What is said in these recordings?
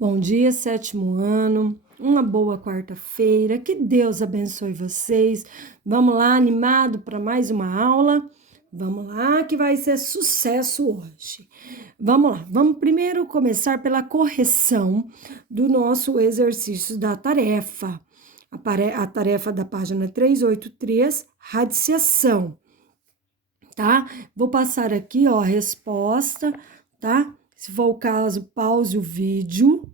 Bom dia, sétimo ano, uma boa quarta-feira, que Deus abençoe vocês. Vamos lá, animado para mais uma aula? Vamos lá, que vai ser sucesso hoje. Vamos lá, vamos primeiro começar pela correção do nosso exercício da tarefa. A tarefa da página 383, radiciação, tá? Vou passar aqui, ó, a resposta, tá? Se for o caso, pause o vídeo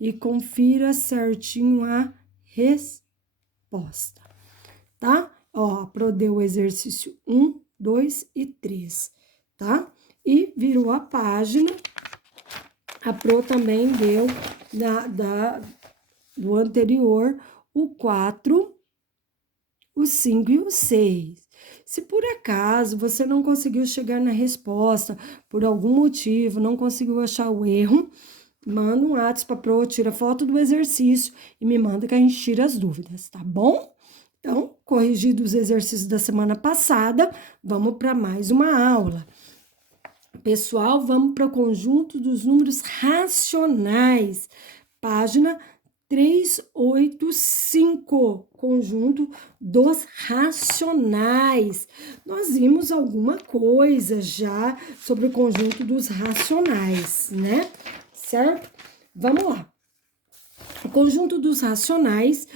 e confira certinho a resposta, tá? Ó, a Pro deu o exercício 1, 2 e 3, tá? E virou a página, a Pro também deu do anterior o 4, o 5 e o 6. Se por acaso você não conseguiu chegar na resposta, por algum motivo, não conseguiu achar o erro, manda um WhatsApp para a Pro, tira foto do exercício e me manda que a gente tira as dúvidas, tá bom? Então, corrigido os exercícios da semana passada, vamos para mais uma aula. Pessoal, vamos para o conjunto dos números racionais, página 385, conjunto dos racionais. Nós vimos alguma coisa já sobre o conjunto dos racionais, né? Certo? Vamos lá. O conjunto dos racionais,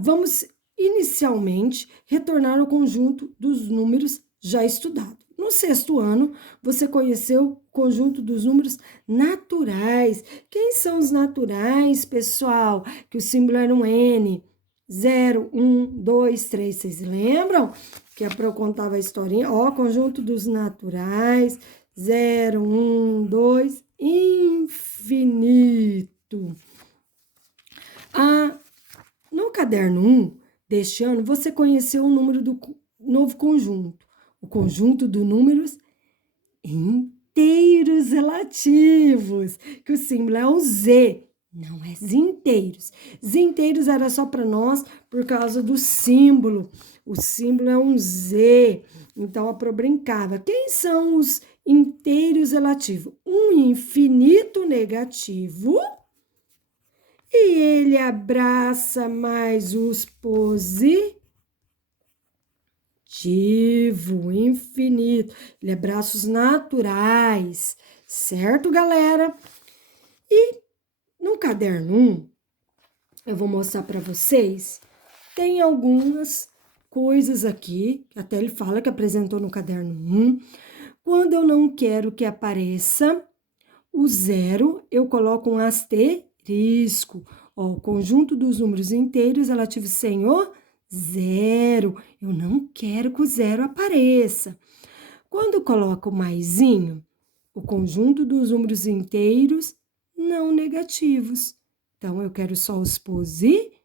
vamos inicialmente retornar ao conjunto dos números já estudado. No sexto ano, você conheceu o conjunto dos números naturais. Quem são os naturais, pessoal? Que o símbolo era um N. 0, 1, 2, 3. Vocês lembram? Que a Pro contava a historinha. Ó, conjunto dos naturais. 0, 1, 2, infinito. No caderno 1 deste ano, você conheceu o número do novo conjunto. O conjunto de números inteiros relativos, que o símbolo é um Z, não é zinteiros. Zinteiros era só para nós por causa do símbolo. O símbolo é um Z, então a Pro brincava. Quem são os inteiros relativos? Um infinito negativo e ele abraça mais os positivos. Infinito. Ele abraça os naturais, certo, galera? E no caderno 1, eu vou mostrar para vocês, tem algumas coisas aqui, até ele fala que apresentou no caderno 1. Quando eu não quero que apareça o 0, eu coloco um asterisco. Ó, o conjunto dos números inteiros relativos sem o 0. Eu não quero que o 0 apareça. Quando eu coloco o maisinho, o conjunto dos números inteiros não negativos. Então, eu quero só os positivos.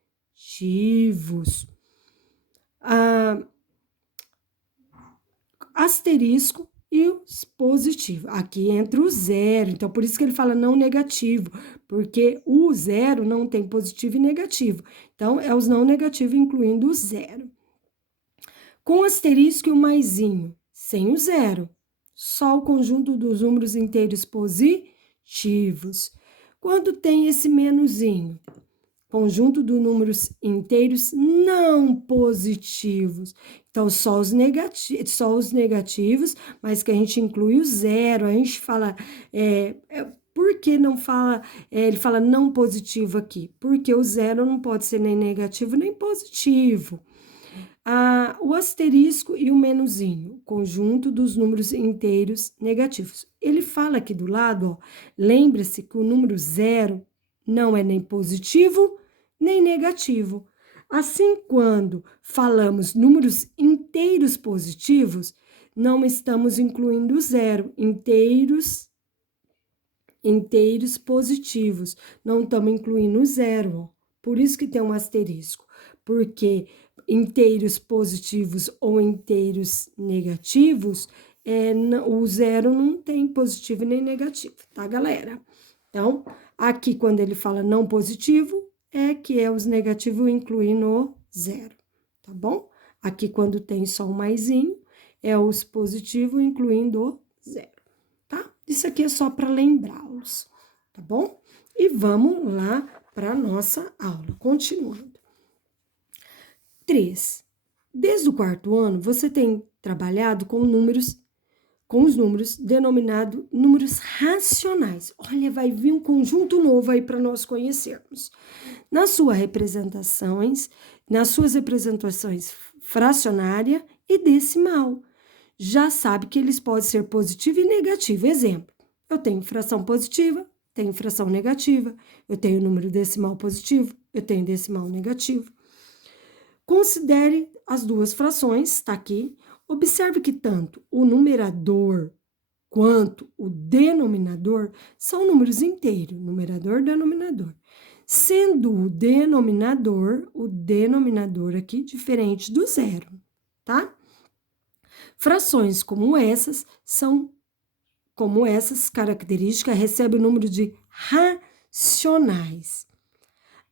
Asterisco e os positivos. Aqui entra o 0, então por isso que ele fala não negativo, porque o 0 não tem positivo e negativo. Então, é os não negativos, incluindo o 0. Com asterisco e o maisinho, sem o 0. Só o conjunto dos números inteiros positivos. Quando tem esse menuzinho, conjunto de números inteiros não positivos. Então, só os negativos, mas que a gente inclui o 0. A gente fala, por que não fala, ele fala não positivo aqui? Porque o 0 não pode ser nem negativo nem positivo. O asterisco e o menuzinho, conjunto dos números inteiros negativos. Ele fala aqui do lado, ó, lembre-se que o número 0 não é nem positivo, nem negativo. Assim, quando falamos números inteiros positivos, não estamos incluindo o 0, inteiros positivos, não estamos incluindo o 0, ó. Por isso que tem um asterisco, porque inteiros positivos ou inteiros negativos, o 0 não tem positivo nem negativo, tá, galera? Então, aqui quando ele fala não positivo, que é os negativos incluindo o 0, tá bom? Aqui quando tem só um maisinho, é os positivos incluindo o 0, tá? Isso aqui é só para lembrá-lo. exemplos, tá bom? E vamos lá para a nossa aula, continuando. 3. Desde o quarto ano, você tem trabalhado com os números denominados números racionais. Olha, vai vir um conjunto novo aí para nós conhecermos. Nas suas representações fracionária e decimal. Já sabe que eles podem ser positivo e negativo. Exemplo, eu tenho fração positiva, tenho fração negativa, eu tenho número decimal positivo, eu tenho decimal negativo. Considere as duas frações, está aqui. Observe que tanto o numerador quanto o denominador são números inteiros, numerador e denominador. Sendo o denominador aqui diferente do zero, tá? Frações como essas características recebem o número de racionais.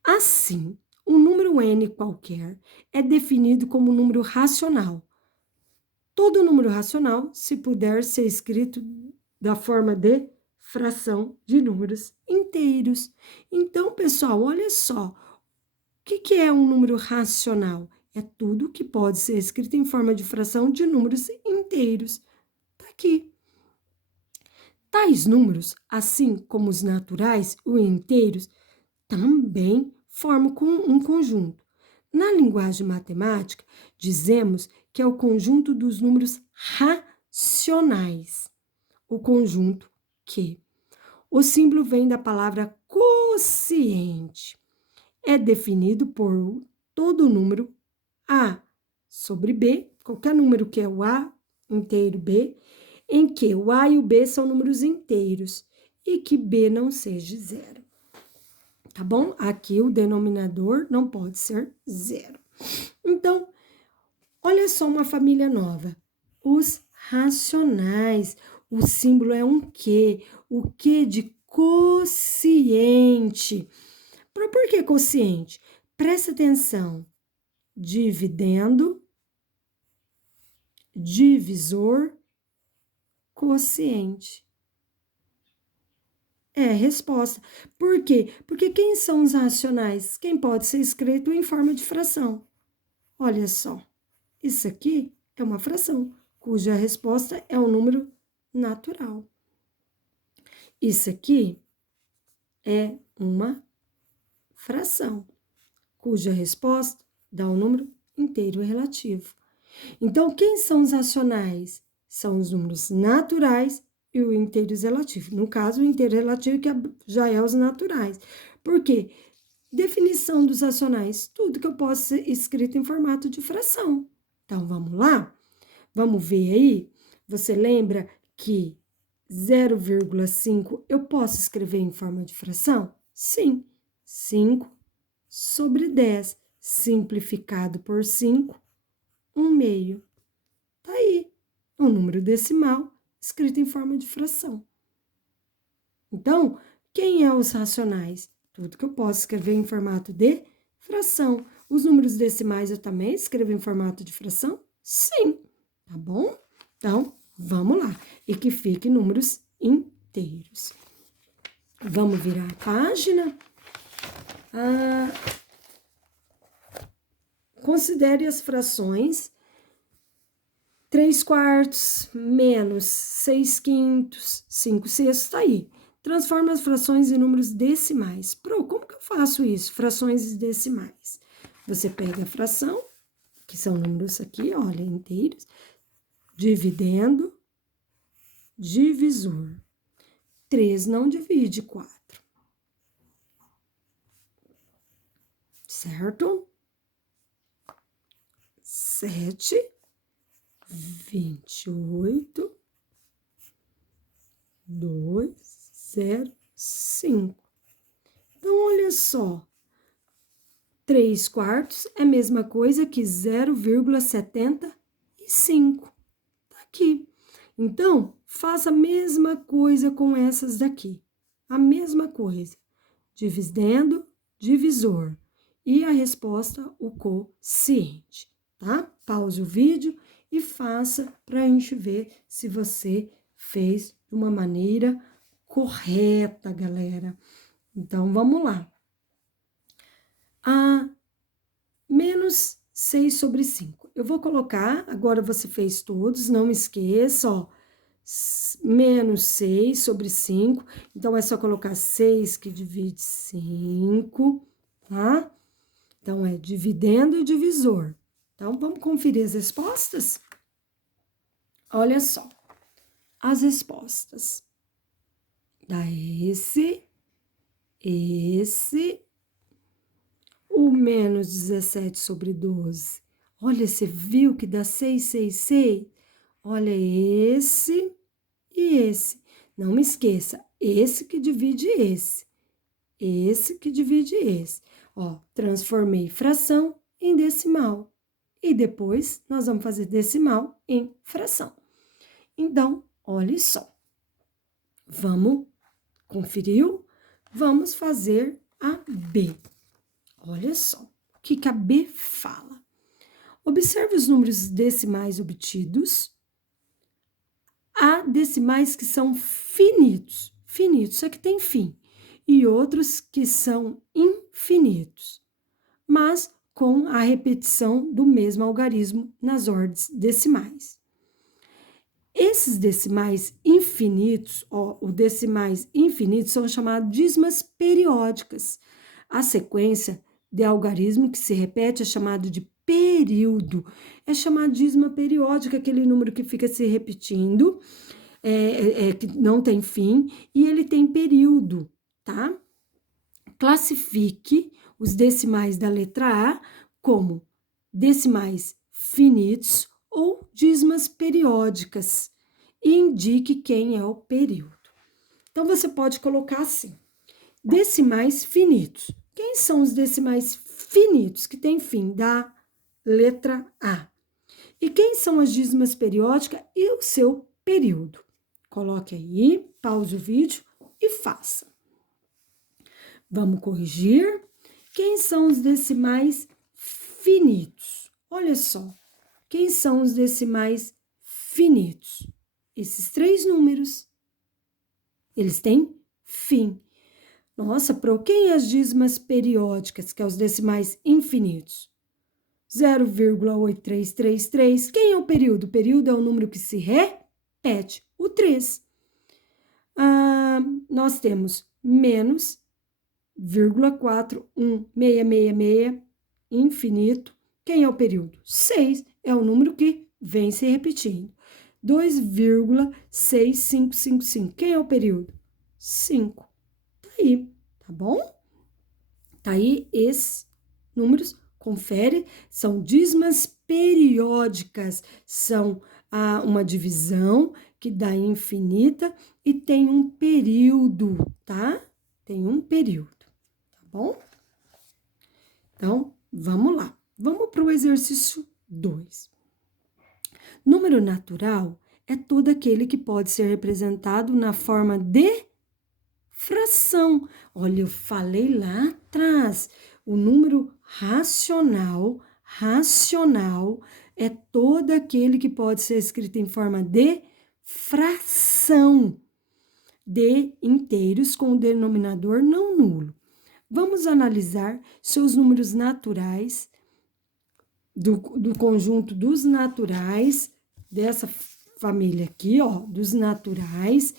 Assim, um número n qualquer é definido como número racional. Todo número racional, se puder ser escrito da forma de fração de números inteiros. Então, pessoal, olha só. O que é um número racional? É tudo que pode ser escrito em forma de fração de números inteiros. Tá aqui. Tais números, assim como os naturais ou inteiros, também formam um conjunto. Na linguagem matemática, dizemos que é o conjunto dos números racionais. O conjunto que o símbolo vem da palavra quociente. É definido por todo número A sobre B, qualquer número que é o A inteiro B, em que o A e o B são números inteiros e que B não seja zero. Tá bom? Aqui o denominador não pode ser zero. Então, olha só uma família nova. Os racionais. O símbolo é um Q. O Q de quociente. Por que quociente? Presta atenção. Dividendo, divisor, quociente. É a resposta. Por quê? Porque quem são os racionais? Quem pode ser escrito em forma de fração. Olha só. Isso aqui é uma fração, cuja resposta é um número natural. Isso aqui é uma fração, cuja resposta dá um número inteiro relativo. Então, quem são os racionais? São os números naturais e o inteiros relativo. No caso, o inteiro relativo que já é os naturais. Por quê? Definição dos racionais. Tudo que eu posso ser escrito em formato de fração. Então, vamos lá? Vamos ver aí? Você lembra que 0,5 eu posso escrever em forma de fração? Sim. 5 sobre 10, simplificado por 5, 1/2. Tá aí, um número decimal escrito em forma de fração. Então, quem é os racionais? Tudo que eu posso escrever em formato de fração. Os números decimais eu também escrevo em formato de fração? Sim, tá bom? Então, vamos lá. E que fique números inteiros. Vamos virar a página. Considere as frações. 3/4 menos 6/5, 5/6, tá aí. Transforma as frações em números decimais. Como que eu faço isso? Frações decimais. Você pega a fração, que são números aqui, olha, inteiros, dividendo, divisor. 3 não divide 4. Certo? 7, 28, 2, 0, 5. Então, olha só. 3/4 é a mesma coisa que 0,75. Tá aqui. Então, faça a mesma coisa com essas daqui. A mesma coisa. Dividendo, divisor. E a resposta, o quociente, tá? Pause o vídeo e faça para a gente ver se você fez de uma maneira correta, galera. Então, vamos lá. A menos 6 sobre 5. Eu vou colocar, agora você fez todos, não esqueça, ó. Menos 6 sobre 5. Então, é só colocar 6 que divide 5, tá? Então, é dividendo e divisor. Então, vamos conferir as respostas? Olha só, as respostas. Dá esse, o menos 17 sobre 12. Olha, você viu que dá 6, 6, 6? Olha, esse e esse. Não me esqueça, esse que divide esse. Esse que divide esse. Ó, transformei fração em decimal. E depois, nós vamos fazer decimal em fração. Então, olha só. Vamos, conferiu? Vamos fazer a B. Olha só, o que a B fala. Observe os números decimais obtidos. Há decimais que são finitos. Finitos, isso aqui tem fim. E outros que são infinitos, mas com a repetição do mesmo algarismo nas ordens decimais. Esses decimais infinitos, ó, os decimais infinitos são chamados dízimas periódicas. A sequência de algarismo que se repete é chamado de período. É chamado dízima periódica, aquele número que fica se repetindo, que não tem fim, e ele tem período, tá? Classifique os decimais da letra A como decimais finitos ou dízimas periódicas e indique quem é o período. Então, você pode colocar assim, decimais finitos. Quem são os decimais finitos que têm fim da letra A? E quem são as dízimas periódicas e o seu período? Coloque aí, pause o vídeo e faça. Vamos corrigir. Quem são os decimais finitos? Olha só, quem são os decimais finitos? Esses 3 números, eles têm fim. Nossa, para quem as dízimas periódicas, que é os decimais infinitos? 0,8333. Quem é o período? O período é o número que se repete, o 3. Nós temos menos 0,41666, infinito. Quem é o período? 6 é o número que vem se repetindo. 2,6555. Quem é o período? 5. Tá aí, tá bom? Tá aí esses números, confere, são dízimas periódicas, são uma divisão que dá infinita e tem um período, tá? Tem um período, tá bom? Então, vamos lá. Vamos para o exercício 2. Número natural é todo aquele que pode ser representado na forma de fração. Olha, eu falei lá atrás, o número racional é todo aquele que pode ser escrito em forma de fração de inteiros com o denominador não nulo. Vamos analisar seus números naturais, do conjunto dos naturais, dessa família aqui, ó, dos naturais,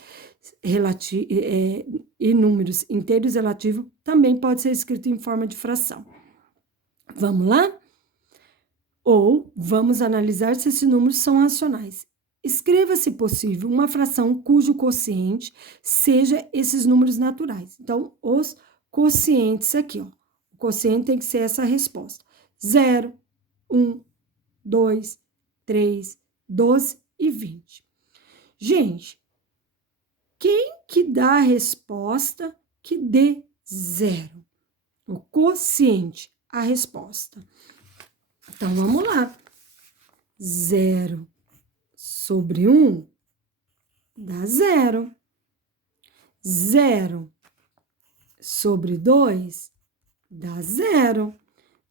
e números inteiros relativos, também pode ser escrito em forma de fração. Vamos lá? Ou vamos analisar se esses números são racionais. Escreva, se possível, uma fração cujo quociente seja esses números naturais. Então, os quocientes aqui, ó. O quociente tem que ser essa resposta. 0, 1, 2, 3, 12 e 20. Gente, quem que dá a resposta que dê 0? O quociente, a resposta. Então, vamos lá. 0 sobre 1 dá 0. 0 sobre 2 dá 0.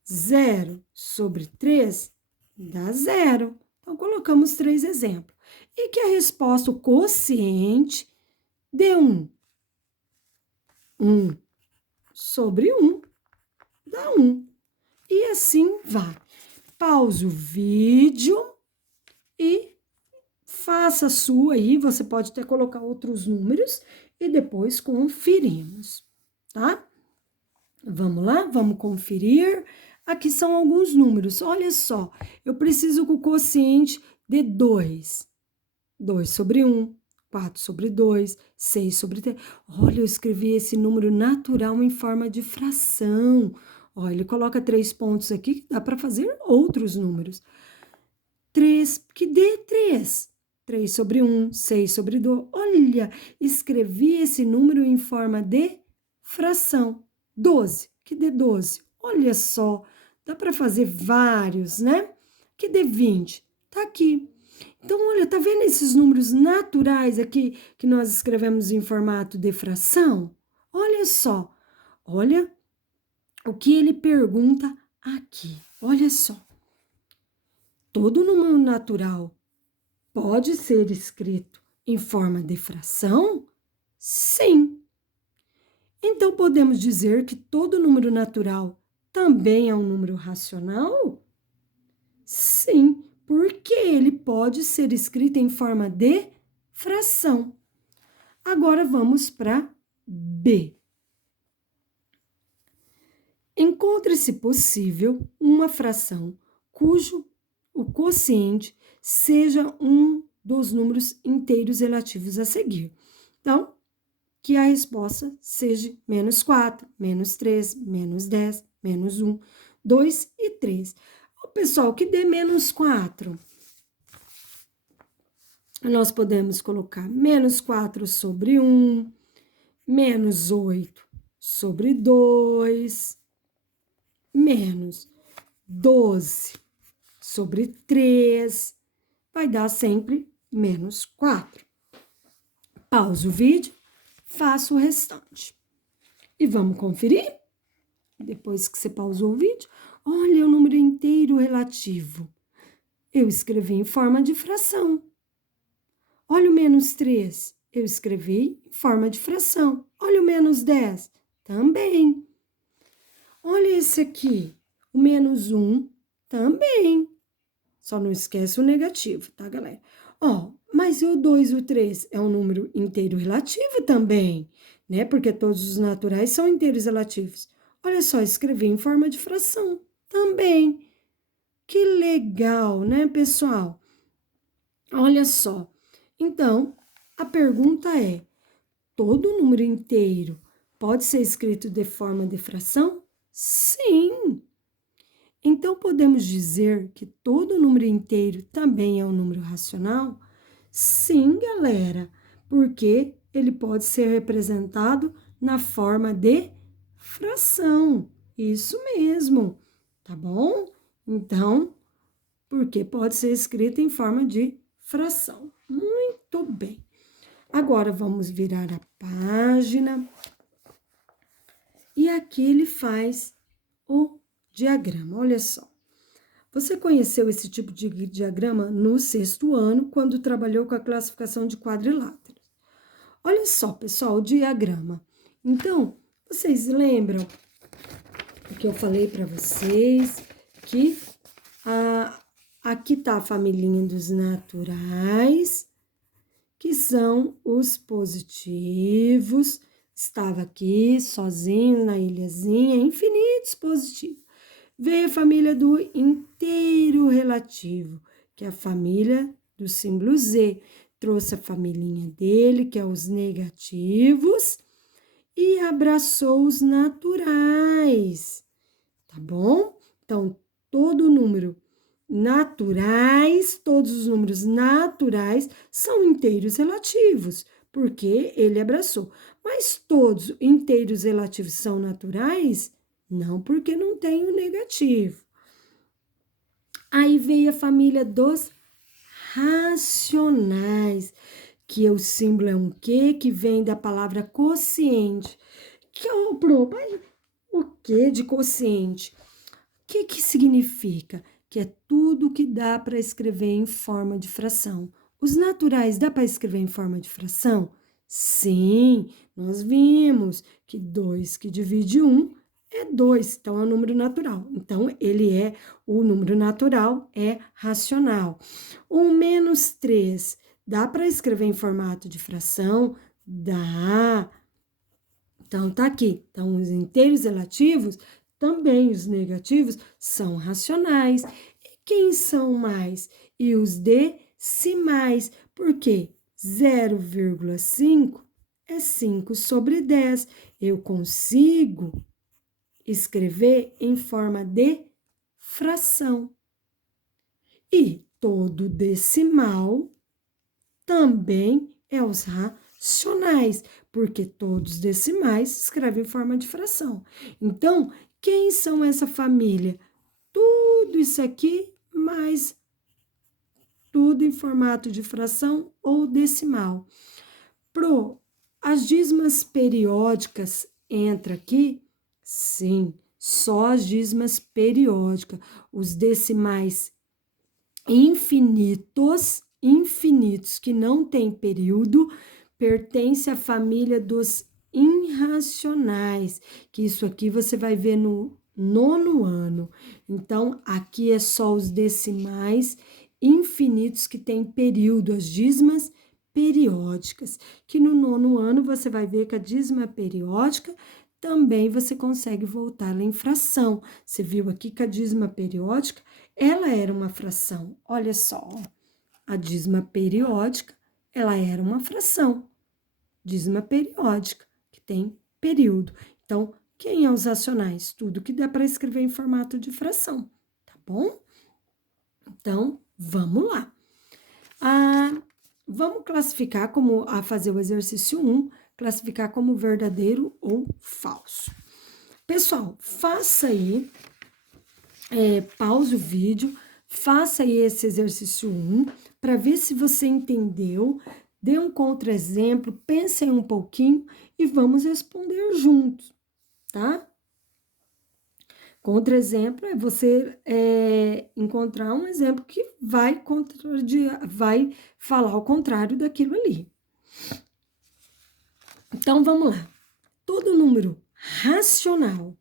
0 sobre 3 dá 0. Então, colocamos 3 exemplos. E que a resposta, o quociente, dê 1. 1 sobre 1 dá 1. E assim vai. Pause o vídeo e faça a sua aí. Você pode até colocar outros números e depois conferimos, tá? Vamos lá? Vamos conferir. Aqui são alguns números. Olha só, eu preciso que o quociente dê 2. 2 sobre 1, 4 sobre 2, 6 sobre 3. Olha, eu escrevi esse número natural em forma de fração. Olha, ele coloca 3 pontos aqui, que dá para fazer outros números. 3, que dê 3. 3 sobre 1, 6 sobre 2. Olha, escrevi esse número em forma de fração. 12, que dê 12. Olha só, dá para fazer vários, né? Que dê 20. Tá aqui. Então, olha, tá vendo esses números naturais aqui que nós escrevemos em formato de fração? Olha só. Olha o que ele pergunta aqui. Olha só. Todo número natural pode ser escrito em forma de fração? Sim. Então, podemos dizer que todo número natural também é um número racional? Sim, porque ele pode ser escrito em forma de fração. Agora, vamos para B. Encontre, se possível, uma fração cujo o quociente seja um dos números inteiros relativos a seguir. Então, que a resposta seja menos 4, menos 3, menos 10, menos 1, 2 e 3. O pessoal, que dê menos 4. Nós podemos colocar menos 4 sobre 1, menos 8 sobre 2, menos 12 sobre 3, vai dar sempre menos 4. Pausa o vídeo, faça o restante. E vamos conferir? Depois que você pausou o vídeo, olha o número inteiro relativo. Eu escrevi em forma de fração. Olha o menos 3, eu escrevi em forma de fração. Olha o menos 10, também. Olha esse aqui, o menos 1, também. Só não esquece o negativo, tá, galera? Ó, mas e o 2 e o 3 é um número inteiro relativo também, né? Porque todos os naturais são inteiros relativos. Olha só, escrevi em forma de fração também. Que legal, né, pessoal? Olha só. Então, a pergunta é: todo número inteiro pode ser escrito de forma de fração? Sim! Então, podemos dizer que todo número inteiro também é um número racional? Sim, galera, porque ele pode ser representado na forma de fração. Isso mesmo, tá bom? Então, porque pode ser escrito em forma de fração. Muito bem. Agora, vamos virar a página. E aqui ele faz o diagrama. Olha só. Você conheceu esse tipo de diagrama no 6º ano, quando trabalhou com a classificação de quadriláteros. Olha só, pessoal, o diagrama. Então, vocês lembram que eu falei para vocês que aqui está a família dos naturais, que são os positivos. Estava aqui sozinho na ilhazinha, infinitos positivos. Veio a família do inteiro relativo, que é a família do símbolo Z. Trouxe a familhinha dele, que é os negativos, e abraçou os naturais, tá bom? Então, todo número naturais, todos os números naturais são inteiros relativos, porque ele abraçou. Mas todos inteiros relativos são naturais? Não, porque não tem o negativo. Aí veio a família dos racionais, que o símbolo é um Q, que vem da palavra quociente. Que é o Q de quociente? O que significa? Que é tudo que dá para escrever em forma de fração. Os naturais dá para escrever em forma de fração? Sim, Nós vimos que 2 que divide 1 é 2, então é um número natural. Então, o número natural é racional. O menos 3, dá para escrever em formato de fração? Dá. Então, tá aqui. Então, os inteiros relativos, também os negativos, são racionais. E quem são mais? E os decimais. Por quê? 0,5 é 5 sobre 10. Eu consigo escrever em forma de fração. E todo decimal também é os racionais, porque todos os decimais escrevem em forma de fração. Então, quem são essa família? Tudo isso aqui, mais tudo em formato de fração ou decimal. As dízimas periódicas entra aqui? Sim, só as dízimas periódicas. Os decimais infinitos, que não têm período, pertence à família dos irracionais, que isso aqui você vai ver no 9º ano. Então, aqui é só os decimais infinitos que têm período, as dízimas periódicas, que no 9º ano você vai ver que a dízima periódica também você consegue voltar ela em fração. Você viu aqui que a dízima periódica, ela era uma fração. Olha só, a dízima periódica, ela era uma fração. Dízima periódica, que tem período. Então, quem é os racionais? Tudo que dá para escrever em formato de fração, tá bom? Então, vamos lá. Vamos classificar fazer o exercício 1, classificar como verdadeiro ou falso. Pessoal, faça aí, pause o vídeo, faça aí esse exercício 1, para ver se você entendeu, dê um contra-exemplo, pense aí um pouquinho e vamos responder juntos, tá? Contra-exemplo é você encontrar um exemplo que vai falar o contrário daquilo ali. Então, vamos lá. Todo número racional,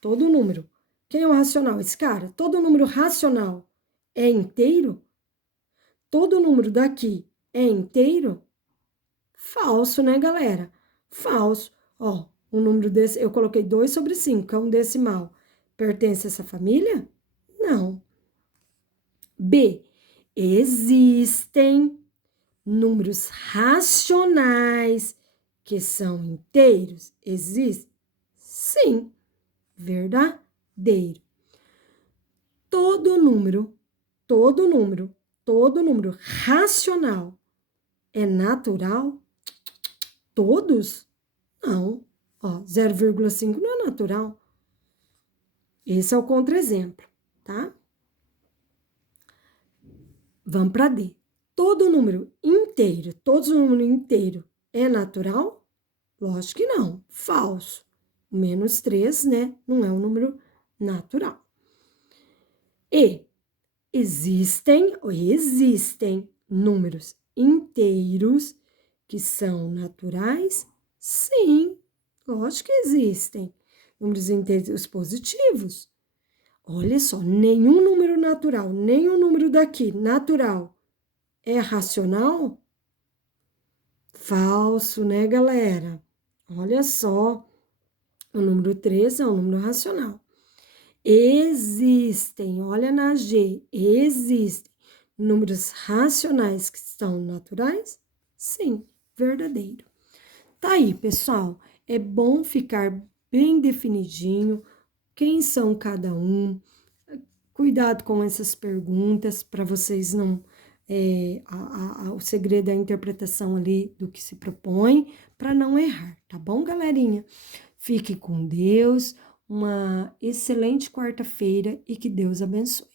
todo número, quem é o racional? Esse cara. Todo número racional é inteiro? Todo número daqui é inteiro? Falso, né, galera? Falso. Ó, um número desse, eu coloquei 2 sobre 5, que é um decimal. Pertence a essa família? Não. B. Existem números racionais que são inteiros? Existe? Sim. Verdadeiro. Todo número racional é natural? Todos? Não. Ó, 0,5 não é natural. Esse é o contra-exemplo, tá? Vamos para D. Todo número inteiro é natural? Lógico que não. Falso. Menos 3, né? Não é um número natural. E existem números inteiros que são naturais? Sim, lógico que existem. Números inteiros positivos. Olha só, nenhum número natural, nenhum número daqui natural é racional? Falso, né, galera? Olha só, o número 3 é um número racional. Existem, olha na G, existem números racionais que são naturais? Sim, verdadeiro. Tá aí, pessoal, é bom ficar bem definidinho quem são cada um. Cuidado com essas perguntas para vocês não. O segredo é a interpretação ali do que se propõe para não errar, tá bom, galerinha? Fique com Deus, uma excelente quarta-feira e que Deus abençoe.